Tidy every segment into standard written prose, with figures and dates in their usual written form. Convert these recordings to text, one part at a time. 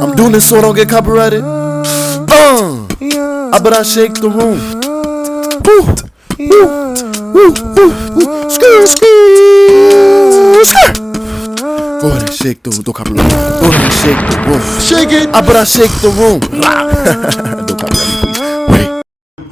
I'm doing this so I don't get copyrighted. I bet I shake the room. Woo, woo, woo, woo. Skirt. Go ahead and shake the room. Don't copyright. Go ahead and shake the room. Shake it. I bet I shake the room. Don't copyright me, please. Wait.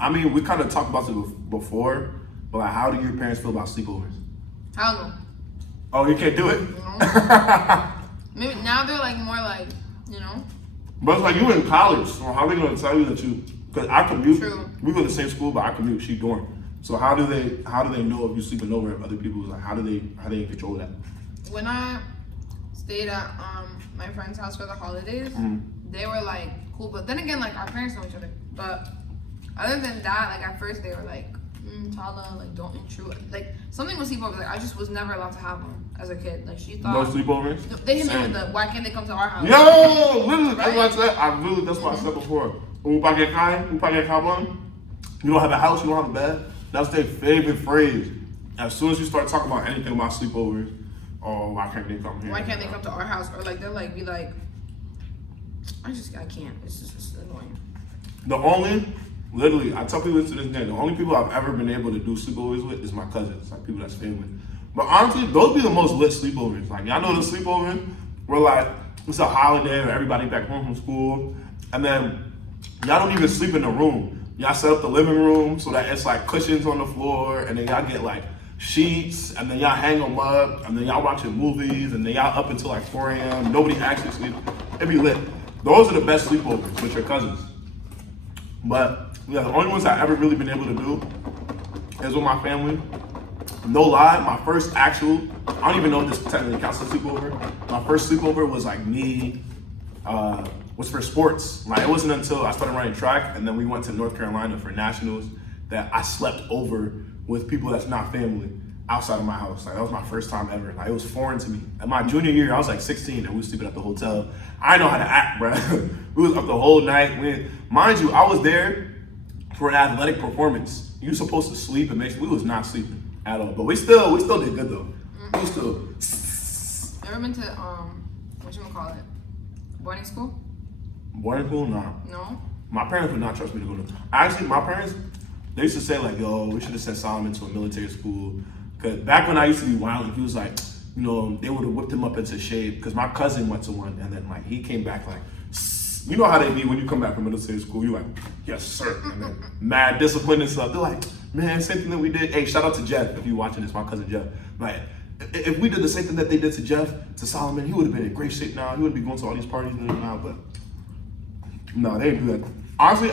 I mean, we kind of talked about it before, but like, how do your parents feel about sleepovers? I don't know. Oh, you can't do it? No. Maybe now they're like more like, you know. But it's like you in college, so how are they gonna tell you that you? Because I commute. True. We go to the same school, but I commute. She dorm. So how do they know if you sleeping over at other people's? Like how do they control that? When I stayed at my friend's house for the holidays, they were like cool. But then again, like our parents know each other. But other than that, like at first they were like, Tala, like don't intrude. Like something with sleepovers. Like I just was never allowed to have them as a kid. Like she thought. No sleepovers. They hit me with the why can't they come to our house? Yo, literally, Right? that's what I said. That's what I said before. You don't have a house, you don't have a bed. That's their favorite phrase. As soon as you start talking about anything about sleepovers, oh, why can't they come here? Why can't they come to our house? Or like they're like be like, I can't. It's just annoying. Literally, I tell people this to this day, the only people I've ever been able to do sleepovers with is my cousins, like people that's family. But honestly, those be the most lit sleepovers. Like, y'all know the sleepover where like, it's a holiday or everybody back home from school, and then y'all don't even sleep in the room. Y'all set up the living room so that it's like cushions on the floor, and then y'all get like sheets, and then y'all hang them up, and then y'all watching movies, and then y'all up until like 4 a.m. Nobody actually sleeps. It be lit. Those are the best sleepovers with your cousins. But yeah, the only ones I've ever really been able to do is with my family. No lie, my first actual, I don't even know if this technically counts as a sleepover. My first sleepover was like me, was for sports. Like it wasn't until I started running track and then we went to North Carolina for nationals that I slept over with people that's not family outside of my house. Like that was my first time ever. Like it was foreign to me. In my junior year, I was like 16 and we were sleeping at the hotel. I didn't know how to act, bro. We was up the whole night. Mind you, I was there for an athletic performance. You were supposed to sleep and make sure we was not sleeping at all. But we still did good though. We was still. Ever been to whatchamacallit? Boarding school? Boarding school? Nah. No? My parents would not trust me to go to. Actually, my parents, they used to say like, yo, we should have sent Solomon to a military school. Cause back when I used to be wild, he was like, you know, they would have whipped him up into shape. Cause my cousin went to one and then like he came back like, you know how they be when you come back from military school, you like, yes sir, and then mad discipline and stuff. They're like, man, same thing that we did. Hey, shout out to Jeff if you watching this, my cousin Jeff. Like, if we did the same thing that they did to Jeff, to Solomon, he would have been in great shape now. He wouldn't be going to all these parties now, but no, they didn't do that. Honestly,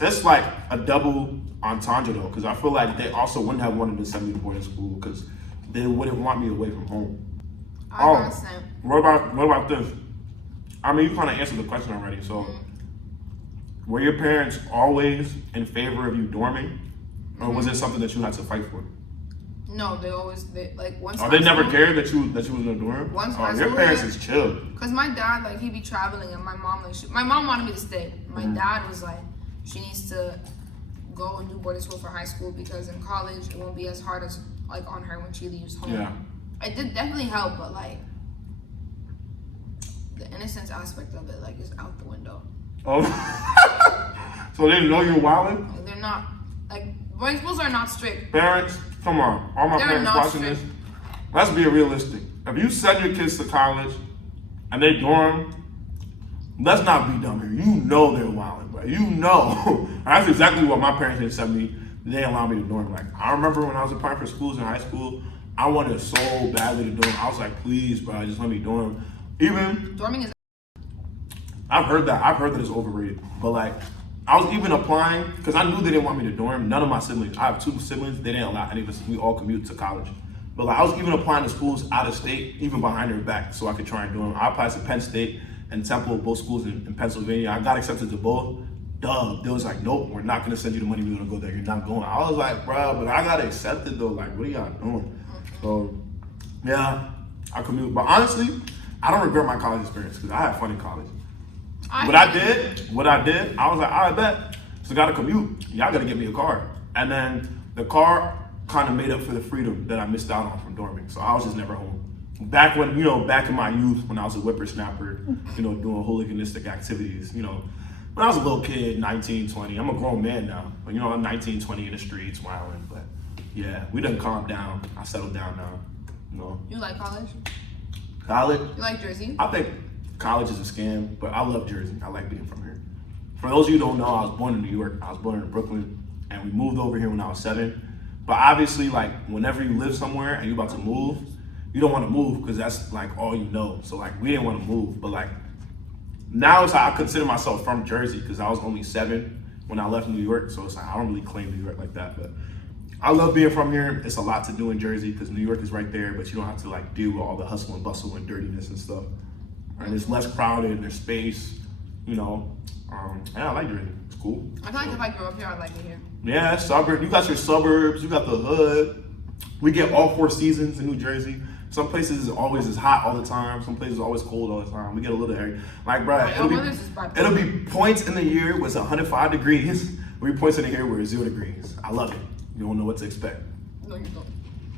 it's like a double entendre though, because I feel like they also wouldn't have wanted to send me to boarding school because they wouldn't want me away from home. What about this? I mean, you kind of answered the question already. So, were your parents always in favor of you dorming, or was it something that you had to fight for? No, they like once. Oh, they never cared that you was in a dorm. Once your parents is chill. Cause my dad, like, he'd be traveling, and my mom, like, my mom wanted me to stay. My dad was like, she needs to go and do boarding school for high school because in college it won't be as hard as like on her when she leaves home. Yeah. It did definitely help, but like the innocence aspect of it, like, is out the window. Oh. So they know you're wilding? Like, they're not, like, boarding schools are not strict. Parents, come on. All my parents watching this. Let's be realistic. If you send your kids to college and they dorm, let's not be dumb here. You know they're wilding, bro. You know. That's exactly what my parents didn't send me. They didn't allow me to dorm. Like, I remember when I was applying for schools in high school, I wanted so badly to dorm. I was like, please, bro, just let me dorm. Even dorming is. I've heard that it's overrated. But like, I was even applying because I knew they didn't want me to dorm. None of my siblings. I have 2 siblings. They didn't allow any of us. We all commute to college. But like, I was even applying to schools out of state, even behind their back, so I could try and dorm. I applied to Penn State and Temple, both schools in Pennsylvania. I got accepted to both. They was like, nope, we're not gonna send you the money. We're gonna go there. You're not going. I was like, bro, but I got accepted though. Like, what are y'all doing? So yeah, I commute. But honestly, I don't regret my college experience because I had fun in college. What I did, I was like, all right, bet. So I got to commute. Y'all got to get me a car. And then the car kind of made up for the freedom that I missed out on from dorming. So I was just never home. back when, you know, back in my youth, when I was a whippersnapper, you know, doing hooliganistic activities, you know, when I was a little kid, 19, 20, I'm a grown man now, but you know, I'm 19, 20 in the streets, wilding, but yeah, we done calmed down. I settled down now, you know. You like college? College? You like Jersey? I think college is a scam, but I love Jersey. I like being from here. For those of you who don't know, I was born in New York. I was born in Brooklyn, and we moved over here when I was 7. But obviously, like, whenever you live somewhere and you're about to move, you don't want to move because that's like all you know. So like, we didn't want to move, but like, now it's like I consider myself from Jersey because I was only 7 when I left New York. So it's like I don't really claim New York like that, but I love being from here. It's a lot to do in Jersey because New York is right there, but you don't have to like deal with all the hustle and bustle and dirtiness and stuff. And it's less crowded and there's space, you know. Yeah, I like Jersey. It's cool. I feel like if I grew up here, I'd like it here. Yeah, suburb. You got your suburbs. You got the hood. We get all 4 seasons in New Jersey. Some places is always as hot all the time. Some places always cold all the time. We get a little area. Like, bro, it'll be points in the year where it's 105 degrees. There'll be points in the year where it's 0 degrees. I love it. You don't know what to expect. No, you don't.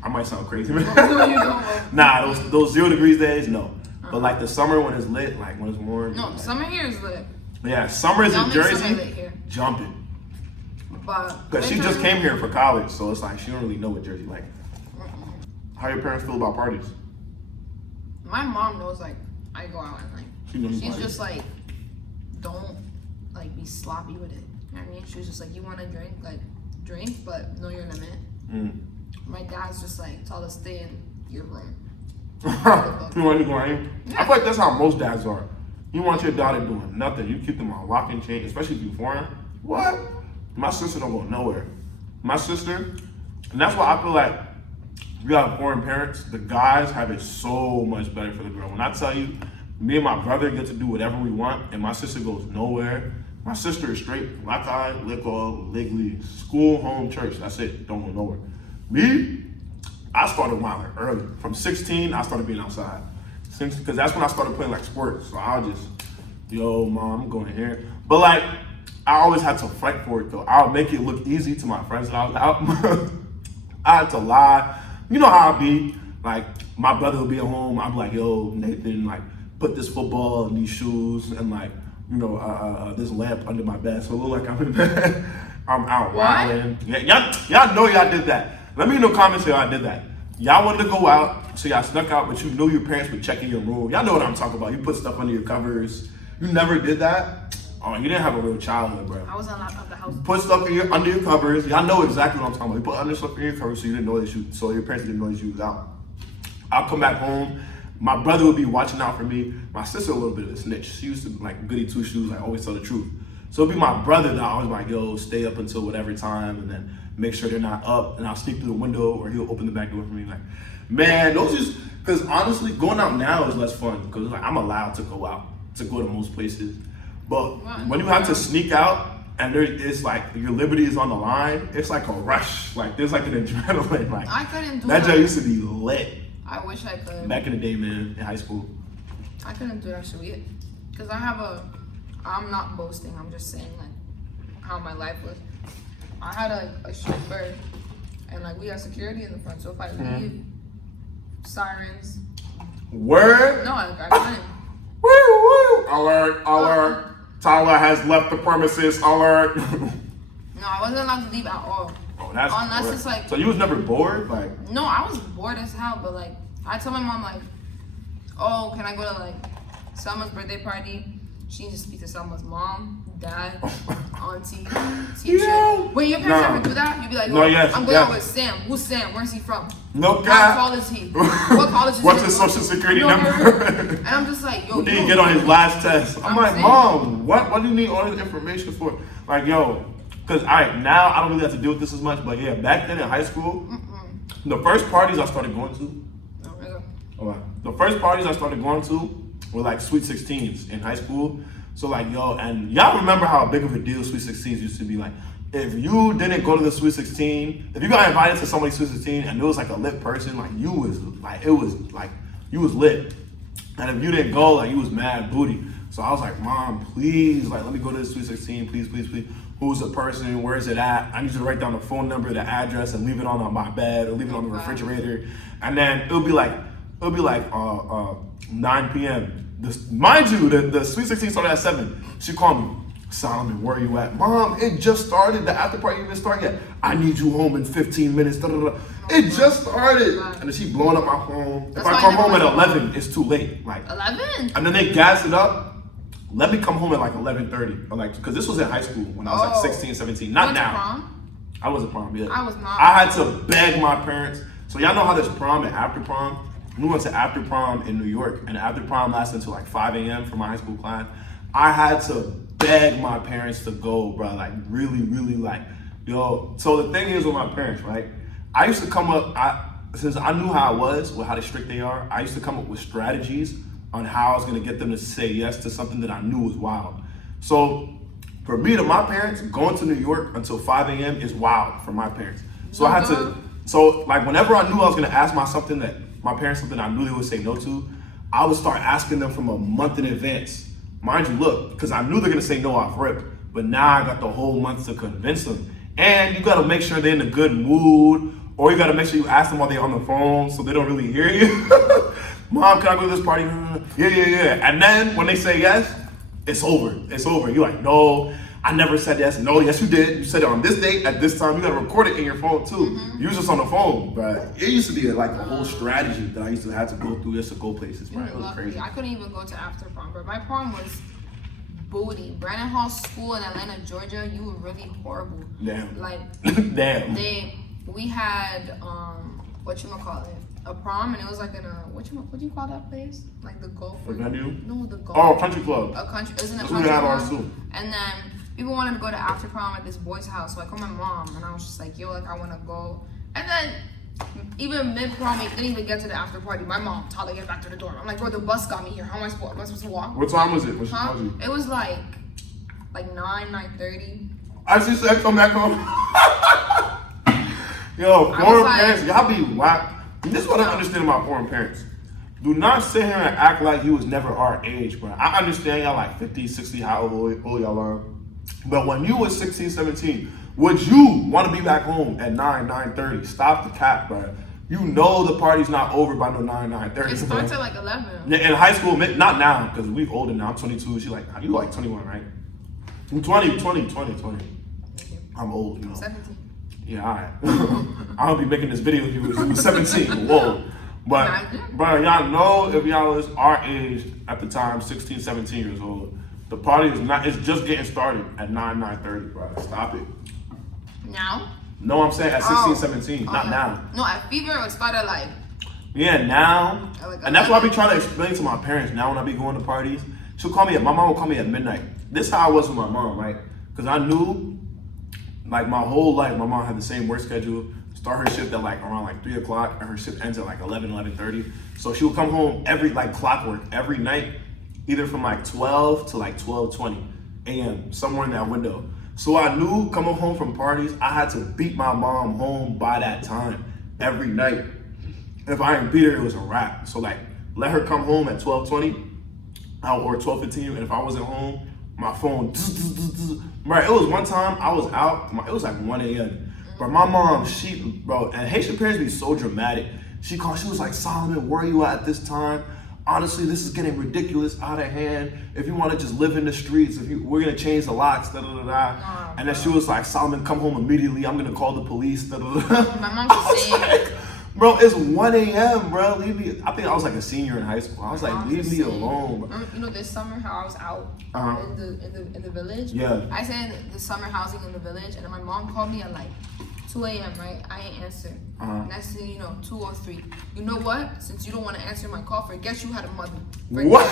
I might sound crazy, man. No, you don't. Nah, those 0 degrees days, no. But like the summer when it's lit, like when it's warm. No, like, summer here is lit. Yeah, summers in Jersey, here. jumping. But Because she just came here for college, so it's like she don't really know what Jersey like. How your parents feel about parties? My mom knows like I go out and like she's just like, don't like be sloppy with it. You know what I mean? She was just like, you want to drink, like drink, but know your limit. My dad's just like, told us stay in your room. You want to go in? Yeah. I feel like that's how most dads are. You want your daughter doing nothing. You keep them on lock and chain, especially if you're foreign. What? My sister don't go nowhere. My sister, and that's why I feel like we got foreign parents. The guys have it so much better for the girl. When I tell you, me and my brother get to do whatever we want, and my sister goes nowhere. My sister is straight black eye, lick oil, legally, school, home, church. That's it. Don't go nowhere. Me, I started wilding early. From 16, I started being outside. Because that's when I started playing like sports. So I was just, yo, mom, I'm going here. But like, I always had to fight for it though. I would make it look easy to my friends that I was out. I had to lie. You know how I be. Like, my brother would be at home. I'd be like, yo, Nathan, like, put this football in these shoes and like, you know, this lamp under my bed. So it look like I'm in bed. I'm out wilding. Yeah, y'all know y'all did that. Let me know in the comments if y'all did that. Y'all wanted to go out, so y'all snuck out, but you knew your parents would check in your room. Y'all know what I'm talking about. You put stuff under your covers. You never did that? Oh, you didn't have a real childhood, bro. I was not out of the house. Put stuff under your covers. Y'all know exactly what I'm talking about. You put under stuff in your covers so you didn't know that so your parents didn't know that you was out. I'll come back home. My brother would be watching out for me. My sister a little bit of a snitch. She used to like goody two shoes, like always tell the truth. So it'd be my brother that I was like, yo, stay up until whatever time and then make sure they're not up, and I'll sneak through the window or he'll open the back door for me. Like, man, those just, because honestly, going out now is less fun because like I'm allowed to go out, to go to most places. But when you have to sneak out and it's like your liberty is on the line, it's like a rush. Like there's like an adrenaline. Like I couldn't do that. That used to be lit. I wish I could. Back in the day, man, in high school. I couldn't do that shit because I'm not boasting, I'm just saying like how my life was. I had a chauffeur and like we had security in the front, so if I leave, sirens. Word? No, I couldn't. Woo! Alert! Tyler has left the premises. Alert! No, I wasn't allowed to leave at all. Oh, that's unless it's like. So you was never bored, like? No, I was bored as hell, but like I told my mom like, oh, can I go to like Selma's birthday party? She needs to speak to Selma's mom, dad, auntie, teacher. Yeah. Wait, your parents ever do that? You'd be like, oh, I'm going out with Sam. Who's Sam? Where's he from? No God. What college is he? What college is he? What's his social security number? And I'm just like, yo, what did he get on his last test? I'm like, Mom, what do you need all this information for? Like, yo, because now I don't really have to deal with this as much, but yeah, back then in high school, the first parties I started going to, the first parties I started going to were like Sweet 16s in high school. So like, yo, and y'all remember how big of a deal Sweet 16s used to be. Like, if you didn't go to the Sweet 16, if you got invited to somebody's Sweet 16 and there was like a lit person, like you was lit. And if you didn't go, like you was mad booty. So I was like, Mom, please, like let me go to the Sweet 16, please, please, please. Who's the person? Where is it at? I need you to write down the phone number, the address, and leave it on my bed or leave it on the refrigerator. And then it'll be like it'll be like 9 p.m. Mind you, the Sweet 16 started at 7. She called me, Solomon, where are you at? Mom, it just started. The after party even started yet. I need you home in 15 minutes. Da, da, da. It just started. And then she blowing up my phone. If I come home at 11, it's too late. Like 11? And then they gas it up. Let me come home at like 11:30. Or like, because this was in high school when I was like 16, 17. Not now. Prom? I wasn't prom yet. I was not. I had to beg my parents. So y'all know how there's prom and after prom? We went to after prom in New York, and after prom lasted until like 5 a.m. for my high school class. I had to beg my parents to go, bro. Like really, really like, yo. So the thing is with my parents, right? I used to come up, since I knew how I was, with how strict they are, I used to come up with strategies on how I was gonna get them to say yes to something that I knew was wild. So for me, to my parents, going to New York until 5 a.m. is wild for my parents. So I had to, so like whenever I knew I was gonna ask something I knew they would say no to, I would start asking them from a month in advance. Mind you, look, because I knew they're gonna say no off rip, but now I got the whole month to convince them. And you gotta make sure they're in a good mood, or you gotta make sure you ask them while they're on the phone so they don't really hear you. Mom, can I go to this party? Yeah. And then when they say yes, it's over. It's over. You're like, no, I never said yes. No, yes you did. You said it on this date at this time. You gotta record it in your phone too. Use this on the phone. But it used to be like a whole strategy that I used to have to go through just to go places. Right? It was crazy. I couldn't even go to after prom, bro. My prom was booty. Brandon Hall School in Atlanta, Georgia. You were really horrible. Damn. Like, damn. We had a prom, and it was like in a what do you call that place? Like the golf. A venue? No, the golf. Oh, country club. A country. Isn't it That's country what we had club? ours too. And then people wanted to go to after prom at this boy's house, so I called my mom, and I was just like, yo, like I want to go. And then even mid prom, we didn't even get to the after party. My mom told to get back to the dorm. I'm like, bro, the bus got me here. How am I supposed to walk? What time was it? What she told you? It was like 9:30. I just said come back home. Yo, foreign parents, y'all be whack. This is what I understand about foreign parents. Do not sit here and act like you was never our age, bro. I understand y'all like 50, 60, how old y'all are. But when you was 16, 17, would you want to be back home at 9:30? Stop the cap, bro. You know the party's not over by no 9:30. It starts at like 11. Yeah, in high school, not now, because we older now. I'm 22. She like, you like 21, right? I'm 20. I'm old, you know. 17. Yeah, all right. I don't be making this video if you was 17. Whoa. But y'all know if y'all was our age at the time, 16, 17 years old, the party it's just getting started at 9:30, bro. Stop it. Now? No, I'm saying at 16, 17, not now. No, at Fever it started like. Yeah, now. Like and that's what I be trying to explain to my parents now when I be going to parties. My mom will call me at midnight. This is how I was with my mom, right? Because I knew, like my whole life, my mom had the same work schedule. Start her shift at like around like 3 o'clock, and her shift ends at like 11:30. So she would come home every like clockwork every night, either from like 12 to like 12:20 a.m. somewhere in that window. So I knew coming home from parties, I had to beat my mom home by that time every night. If I didn't beat her, it was a wrap. So like, let her come home at 12:20 or 12:15, and if I wasn't home, my phone. Right, it was one time I was out. It was like 1 a.m. But my mom, and Haitian parents be so dramatic. She was like, Solomon, where are you at this time? Honestly, this is getting ridiculous, out of hand. If you want to just live in the streets, we're gonna change the locks, da da da da. And then she was like, Solomon, come home immediately. I'm gonna call the police, da da da. My mom was saying, bro, it's 1 a.m., bro. Leave me. I think I was like a senior in high school. I was like, leave me alone, bro. You know, this summer how I was out in the village. Yeah. I said the summer housing in the village, and then my mom called me at like 2 a.m. Right? I ain't answer. Next thing you know, 2 or 3. You know what? Since you don't want to answer my call, forget you had a mother. What?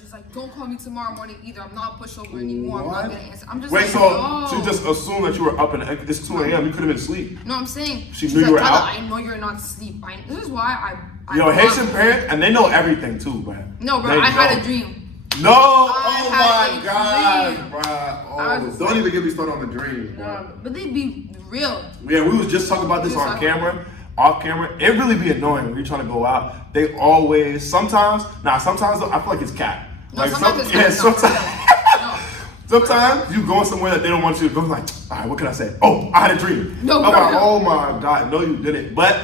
She's like, don't call me tomorrow morning either. I'm not a pushover anymore. What? I'm not gonna answer. I'm just Wait, like, so no. she just assumed that you were up and it's 2 a.m. You could have been asleep. No, I'm saying she knew you were out. I know you're not asleep. This is why I Yo, Haitian parents, and they know everything too, bro. No, bro, I had a dream. No, oh my God, bro. Oh, don't even get me started on the dream, bro. But they be real. Yeah, we was just talking about this on camera, off camera. It really be annoying when you're trying to go out. They always, sometimes though, I feel like it's cat. No, sometimes it's sometimes you going somewhere that they don't want you to go, like, all right, what can I say? Oh, I had a dream. No, I'm like, oh my God, no you didn't. But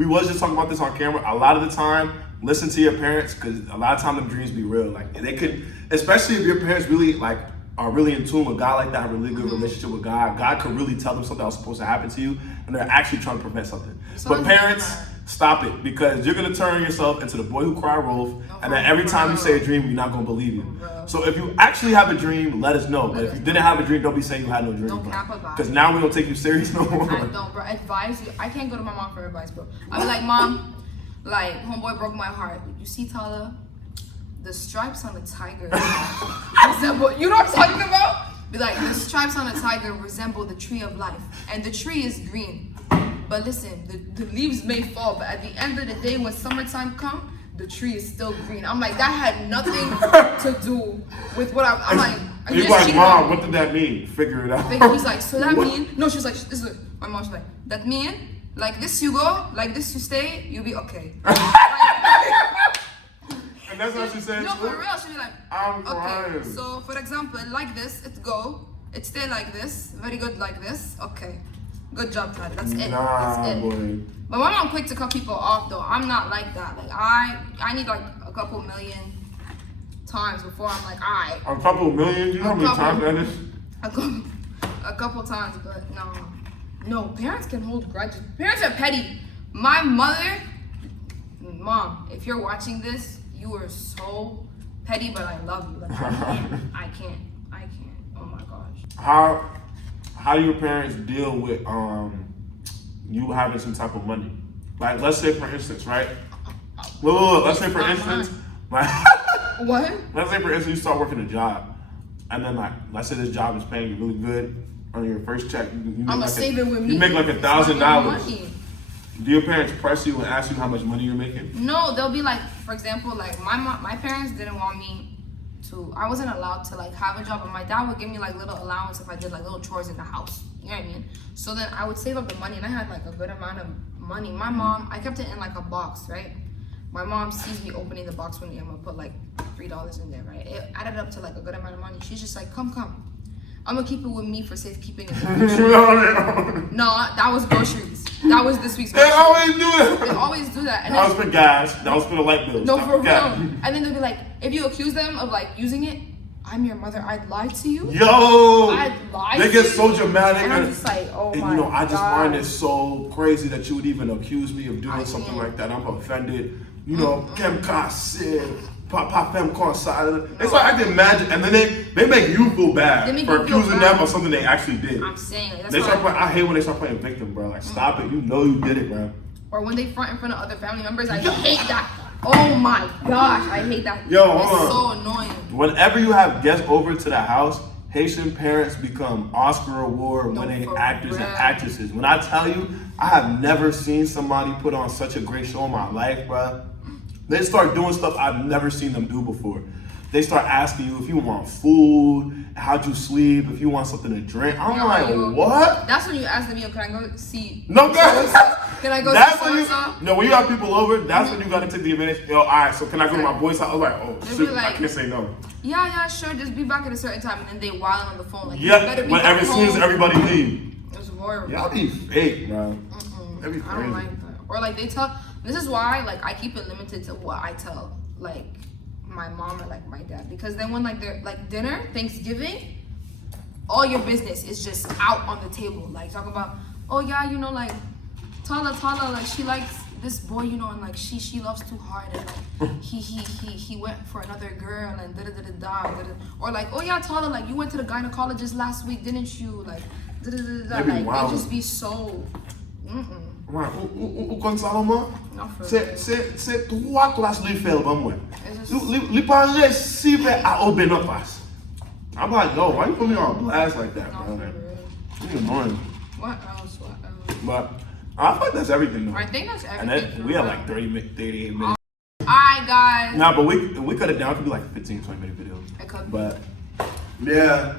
we was just talking about this on camera. A lot of the time, listen to your parents, because a lot of time them dreams be real. Like they could, especially if your parents really like are really in tune with God like that, have a really good relationship with God. God could really tell them something that was supposed to happen to you, and they're actually trying to prevent something. But parents, stop it, because you're gonna turn yourself into the boy who cried wolf, and then every time you say a dream, you're not gonna believe you. So if you actually have a dream, let us know. But if you didn't have a dream, don't be saying you had no dream. Don't cap about it. Because now we don't take you serious no more. I don't, bro. Advise you. I can't go to my mom for advice, bro. I'll be like, Mom, like, homeboy broke my heart. You see, Tala, the stripes on the tiger resemble, you know what I'm talking about? Be like, the stripes on a tiger resemble the tree of life, and the tree is green. But listen, the leaves may fall, but at the end of the day, when summertime comes, the tree is still green. I'm like, that had nothing to do with what I'm like. He's like, Mom, what did that mean? Figure it out. He's like, so that mean? No, she was like, this is my mom's like, that mean? Like this you go, like this you stay, you'll be okay. And that's what she said. No, for real, she'll be like, I'm okay. crying. So for example, like this, it go, it stay like this, very good like this, okay. Good job, Todd. That's it. Nah, That's it. boy. But my mom quick to cut people off though. I'm not like that. Like I need like a couple million times before I'm like, alright. A couple million? You know how many times that is? A couple times, but no. Parents can hold grudges. Parents are petty. My mother, Mom, if you're watching this, you are so petty, but I love you. Like, I can't. Oh my gosh. How do your parents deal with you having some type of money? Like, let's say for instance, right? Look, let's say for instance, like, what? Let's say for instance you start working a job, and then like, let's say this job is paying you really good on your first check. I'm saving with me. You make like $1,000. Do your parents press you and ask you how much money you're making? No, they'll be like, for example, like my parents didn't want me to, I wasn't allowed to like have a job, but my dad would give me like little allowance if I did like little chores in the house. You know what I mean? So then I would save up the money, and I had like a good amount of money. My mom, I kept it in like a box, right? My mom sees me opening the box one day. I'm gonna put like $3 in there, right? It added up to like a good amount of money. She's just like, come. I'm gonna keep it with me for safekeeping. No, that was groceries. That was this week's groceries. They always do it. They always do that. And that was for gas. That was for the light bills. No, for real. And then they'll be like, if you accuse them of like using it, I'm your mother. I'd lie to you. Yo, I'd lie they to get you. so dramatic. And I'm just like, oh and, my you know, I just God. find it so crazy that you would even accuse me of doing something like that. I'm offended. You know, Kem said, Papa Fem side. It's like I can imagine, and then they make you feel bad for accusing them of something they actually did. I'm saying, like, that's they start I hate when they start playing victim, bro. Like, stop it. You know you did it, bro. Or when they front in front of other family members, I hate that. Oh my gosh, I hate that. Yo, it's so annoying. Whenever you have guests over to the house, Haitian parents become Oscar award winning actors and actresses. When I tell you, I have never seen somebody put on such a great show in my life, bro. They start doing stuff I've never seen them do before. They start asking you if you want food, how'd you sleep, if you want something to drink. I'm like, what? That's when you ask them, yo, can I go see? No, girl. Can I go that's see when you, so-and-so? No, when you have people over, that's when you gotta take the advantage. Yo, all right, so can I go to my boy's house? I was like, oh, shoot, I can't say no. Yeah, sure, just be back at a certain time, and then they wild on the phone. Like, yeah, but as soon as everybody leave. It's horrible. Y'all be fake, bro. That'd be crazy. I don't like that. Or like they tell, this is why like I keep it limited to what I tell like my mom or like my dad, because then when like they're like dinner, Thanksgiving, all your business is just out on the table. Like talk about, oh yeah, you know, like Tala, like she likes this boy, you know, and like she loves too hard, and like he went for another girl and da. Or like, oh yeah, Tala, like you went to the gynecologist last week, didn't you? Like like they just be so. Ou kon Salomon, se 3 klas li fel ban mwen. Li pa resive a obe not pass. I'm like, yo, why you put me on blast like that, bro? It's annoying. What else? But I feel like that's everything though. I think that's everything. And then we have like 38 minutes. Alright guys. Nah, but we cut it down. It could be like a 15, 20 minute video. It could be. But yeah,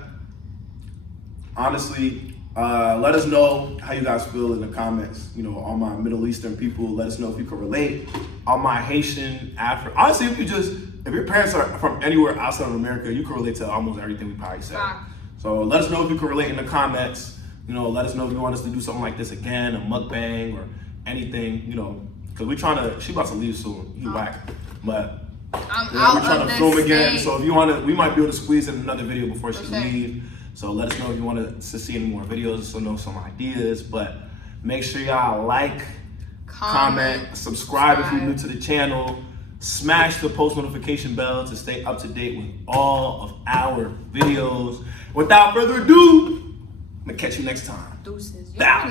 honestly, let us know how you guys feel in the comments. You know, all my Middle Eastern people, let us know if you can relate. All my Haitian, African. Honestly, if your parents are from anywhere outside of America, you can relate to almost everything we probably said. So let us know if you can relate in the comments. You know, let us know if you want us to do something like this again, a mukbang or anything. You know, Cause we trying to. She about to leave soon. He whack, but I'm we're out trying of to this film again. state. So if you want to, we might be able to squeeze in another video before she Okay. leave. So let us know if you want to see any more videos. So know some ideas. But make sure y'all like, comment, subscribe if you're new to the channel. Smash the post notification bell to stay up to date with all of our videos. Without further ado, I'm gonna catch you next time. Deuces. Bow.